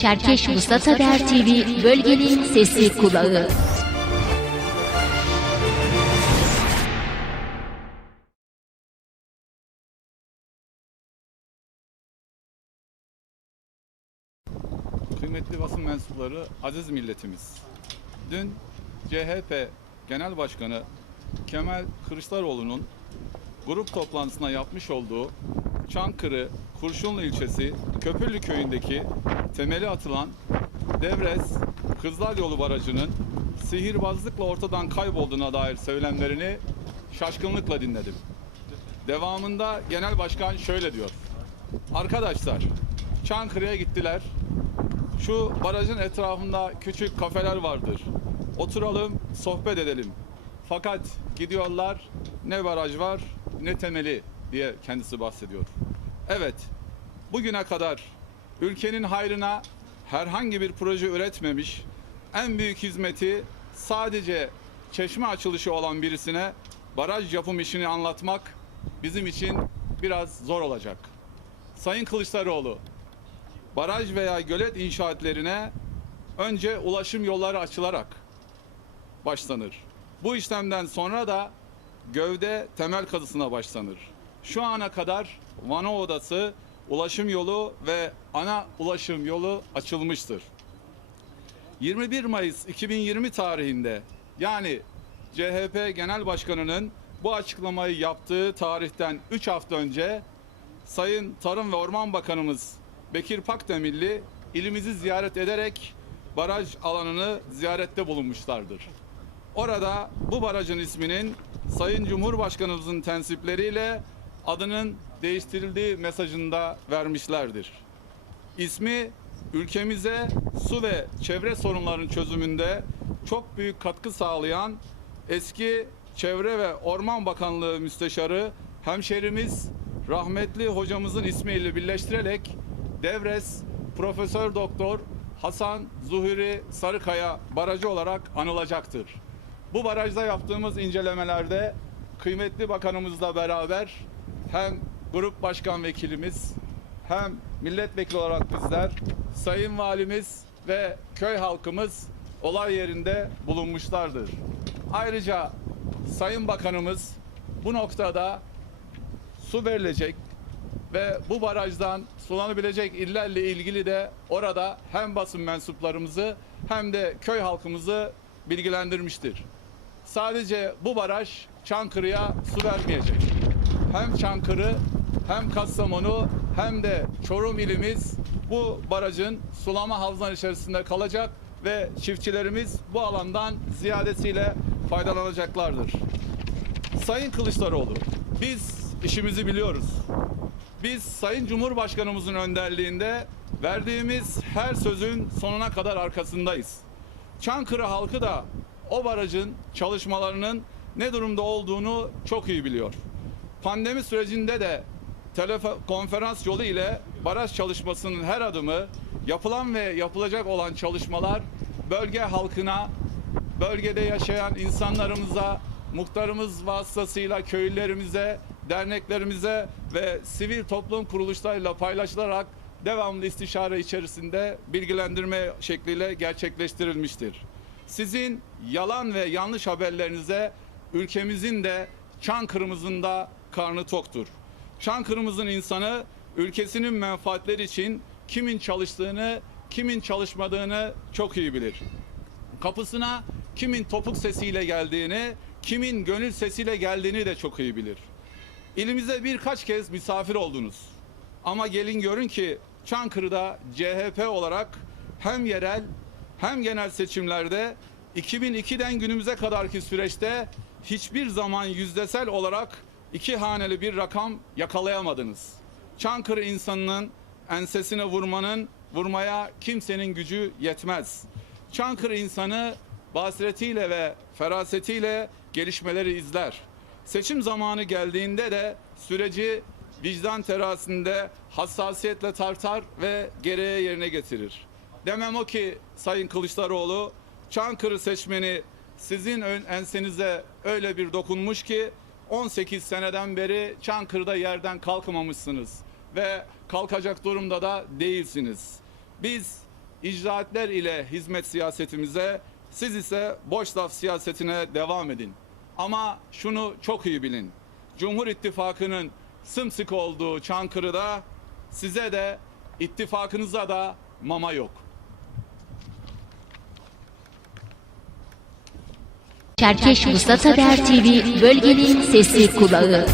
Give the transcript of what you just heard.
Çerkeş Vuslat Haber TV bölgenin sesi kulağı. Kıymetli basın mensupları, aziz milletimiz. Dün CHP Genel Başkanı Kemal Kılıçdaroğlu'nun grup toplantısına yapmış olduğu Çankırı, Kurşunlu ilçesi Köprülü köyündeki temeli atılan Devres Kızlar Yolu Barajı'nın sihirbazlıkla ortadan kaybolduğuna dair söylemlerini şaşkınlıkla dinledim. Devamında Genel Başkan şöyle diyor. Arkadaşlar Çankırı'ya gittiler. Şu barajın etrafında küçük kafeler vardır. Oturalım, sohbet edelim. Fakat gidiyorlar ne baraj var ne temeli diye kendisi bahsediyor. Evet, bugüne kadar ülkenin hayrına herhangi bir proje üretmemiş, en büyük hizmeti sadece çeşme açılışı olan birisine baraj yapım işini anlatmak bizim için biraz zor olacak. Sayın Kılıçdaroğlu, baraj veya gölet inşaatlerine önce ulaşım yolları açılarak başlanır. Bu işlemden sonra da gövde temel kazısına başlanır. Şu ana kadar Vana Odası ulaşım yolu ve ana ulaşım yolu açılmıştır. 21 Mayıs 2020 tarihinde yani CHP Genel Başkanı'nın bu açıklamayı yaptığı tarihten 3 hafta önce Sayın Tarım ve Orman Bakanımız Bekir Pakdemirli ilimizi ziyaret ederek baraj alanını ziyarette bulunmuşlardır. Orada bu barajın isminin Sayın Cumhurbaşkanımızın tensipleriyle adının değiştirildiği mesajında vermişlerdir. İsmi ülkemize su ve çevre sorunlarının çözümünde çok büyük katkı sağlayan eski Çevre ve Orman Bakanlığı Müsteşarı hemşerimiz rahmetli hocamızın ismiyle birleştirerek Devres Profesör Doktor Hasan Zuhuri Sarıkaya Barajı olarak anılacaktır. Bu barajda yaptığımız incelemelerde kıymetli bakanımızla beraber hem grup başkan vekilimiz hem milletvekili olarak bizler, sayın valimiz ve köy halkımız olay yerinde bulunmuşlardır. Ayrıca sayın bakanımız bu noktada su verilecek ve bu barajdan sulanabilecek illerle ilgili de orada hem basın mensuplarımızı hem de köy halkımızı bilgilendirmiştir. Sadece bu baraj Çankırı'ya su vermeyecek. Hem Çankırı hem Kastamonu hem de Çorum ilimiz bu barajın sulama havzanın içerisinde kalacak ve çiftçilerimiz bu alandan ziyadesiyle faydalanacaklardır. Sayın Kılıçdaroğlu, biz işimizi biliyoruz. Biz Sayın Cumhurbaşkanımızın önderliğinde verdiğimiz her sözün sonuna kadar arkasındayız. Çankırı halkı da o barajın çalışmalarının ne durumda olduğunu çok iyi biliyor. Pandemi sürecinde de telekonferans yolu ile baraj çalışmasının her adımı yapılan ve yapılacak olan çalışmalar bölge halkına, bölgede yaşayan insanlarımıza, muhtarımız vasıtasıyla köylülerimize, derneklerimize ve sivil toplum kuruluşlarıyla paylaşılarak devamlı istişare içerisinde bilgilendirme şekliyle gerçekleştirilmiştir. Sizin yalan ve yanlış haberlerinize ülkemizin de Çankırı'mızın da karnı toktur. Çankırı'mızın insanı ülkesinin menfaatleri için kimin çalıştığını, kimin çalışmadığını çok iyi bilir kapısına kimin topuk sesiyle geldiğini, kimin gönül sesiyle geldiğini de çok iyi bilir. İlimize birkaç kez misafir oldunuz. Ama gelin görün ki Çankırı'da CHP olarak hem yerel hem genel seçimlerde 2002'den günümüze kadarki süreçte hiçbir zaman yüzdesel olarak iki haneli bir rakam yakalayamadınız. Çankırı insanının ensesine vurmanın, vurmaya kimsenin gücü yetmez. Çankırı insanı basiretiyle ve ferasetiyle gelişmeleri izler. Seçim zamanı geldiğinde de süreci vicdan terasinde hassasiyetle tartar ve gereği yerine getirir. Demem o ki Sayın Kılıçdaroğlu, Çankırı seçmeni sizin ensenize öyle bir dokunmuş ki 18 seneden beri Çankırı'da yerden kalkmamışsınız ve kalkacak durumda da değilsiniz. Biz icraatler ile hizmet siyasetimize, siz ise boş laf siyasetine devam edin. Ama şunu çok iyi bilin. Cumhur İttifakı'nın sımsıkı olduğu Çankırı'da size de ittifakınıza da mama yok. Çerkeş Vuslat Haber TV bölgenin sesi kulağı.